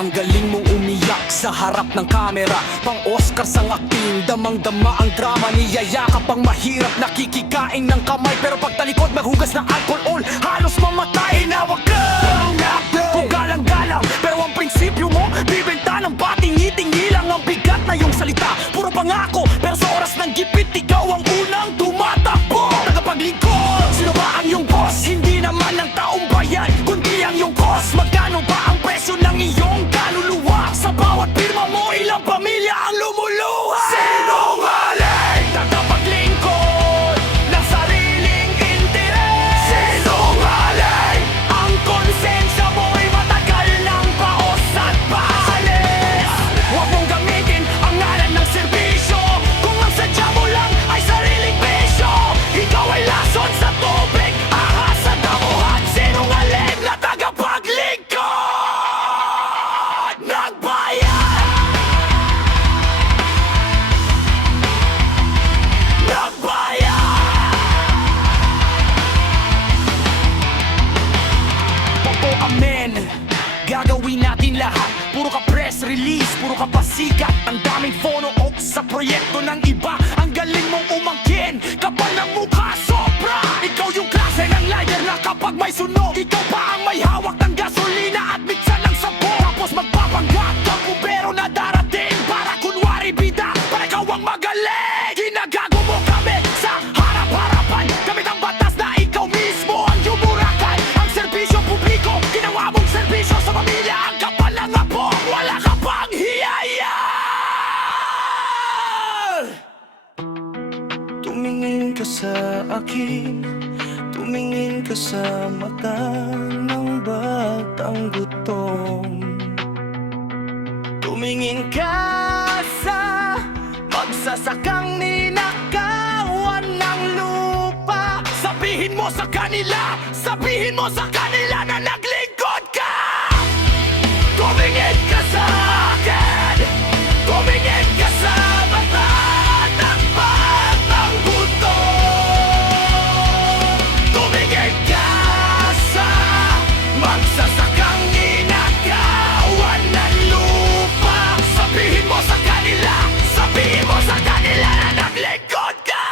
Ang galing mong umiyak sa harap ng kamera, pang Oscar sang acting, damang-dama ang drama. Niyayakap ang mahirap, nakikikain ng kamay, pero pagtalikod maghugas ng alcohol, halos mamatay. Inawag ka kung galang-galang, pero ang prinsipyo mo, bibenta ng bating-itingi lang. Ang bigat na yung salita, puro pangako, pero sa oras ng gipit, ikaw ang unang tumatakbo. Tagapaglingkod, sino ba ang iyong boss? Hindi naman ang taong bayan, kundi ang iyong boss. Magkano ba ang presyo ng iyong kaluluwa? Sa bawat pirma mo, ilang pamilya ang lumuluha? Sinungaling, tagapaglingkod ng sariling interes. Sinungaling, ang konsensya mo'y matagal ng paos at paalis. Huwag mong gamitin ang ngalan ng serbisyo kung ang sadya mo lang ay sariling bisyo. Ikaw ay lason sa tubig, ahas sa damuhan. Sinungaling na tagapaglingkod ng bayan. Ng bayan. Opo, amen. Gagawin natin lahat. Puro ka press release, puro ka pasikat. Ang daming phono op sa proyekto ng iba. Ang galing mong umangkin, kapal ng mukha sobra. Ikaw yung klase ng liar na kapag may sunog, ikaw pa ang may hawak ng gasolina at miksan ng sabon. Tapos magpapanggap ng bumbero na darating para kunwari bida, para ikaw ang magaling. Ginagago mo kami sa harap-harapan, gamit ang batas na ikaw mismo ang yumurakan. Ang serbisyo publiko, ginawa mong serbisyo sa pamilya. Ang kapal ng apo, wala ka pang hiyaya. Tumingin ka sa akin, tumingin ka sa mata ng batang gutom. Tumingin ka sa magsasakang ninakawan ng lupa. Sabihin mo sa kanila, sabihin mo sa kanila na naglingkod ka. Tumingin ka sa akin, tumingin ka sa mata ng batang gutom. Tumingin ka sa magsasakang ninakawan ng lupa. Sabihin mo sa kanila, sabihin mo sa kanila na naglingkod ka.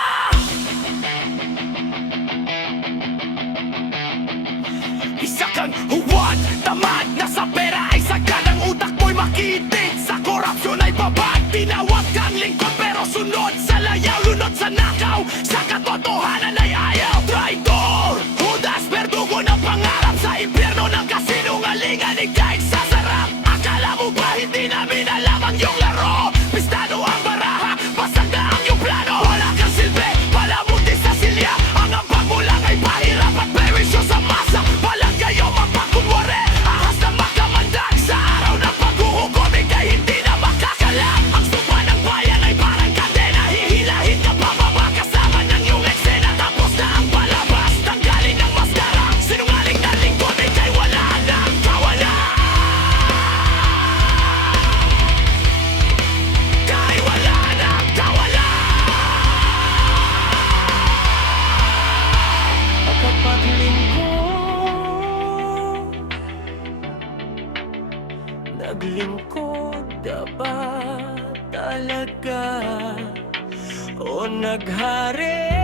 Isa kang huwad, tamad na sa pera ay sagad. Ang utak mo'y makitit, sa korupsyon ay babad. Tinawag kang lingkod pero sunod sa layaw, lunod sa nakaw, sa katotohanan ay ayaw. Traitor, Judas, berdugo ng pangarap sa impyerno ng kasinungalingan. Ika'y sasarap, akala mo ba hindi namin alam ang iyong laro? Pistado ang baraha, basag na ang iyong plano. Wala kang silbi, palamuti sa silya. Ang ambag mo lang ay pahirap at perisyo sa masa. Walang kayo mapakunwari, ahas na makamandag. Sa araw ng paghuhukom, ika'y hindi na makakalam. Ang supa ng bayan ay parang kadena, hihilahin ka pababa kasama ng iyong eksena. Tapos na ang palabas, tanggalin ng maskara. Sinungaling na lingkod, ika'y wala nang kawalan. Ika'y wala nang kawalan. Tagapaglingkod, naglingkod ka ba talaga? O naghari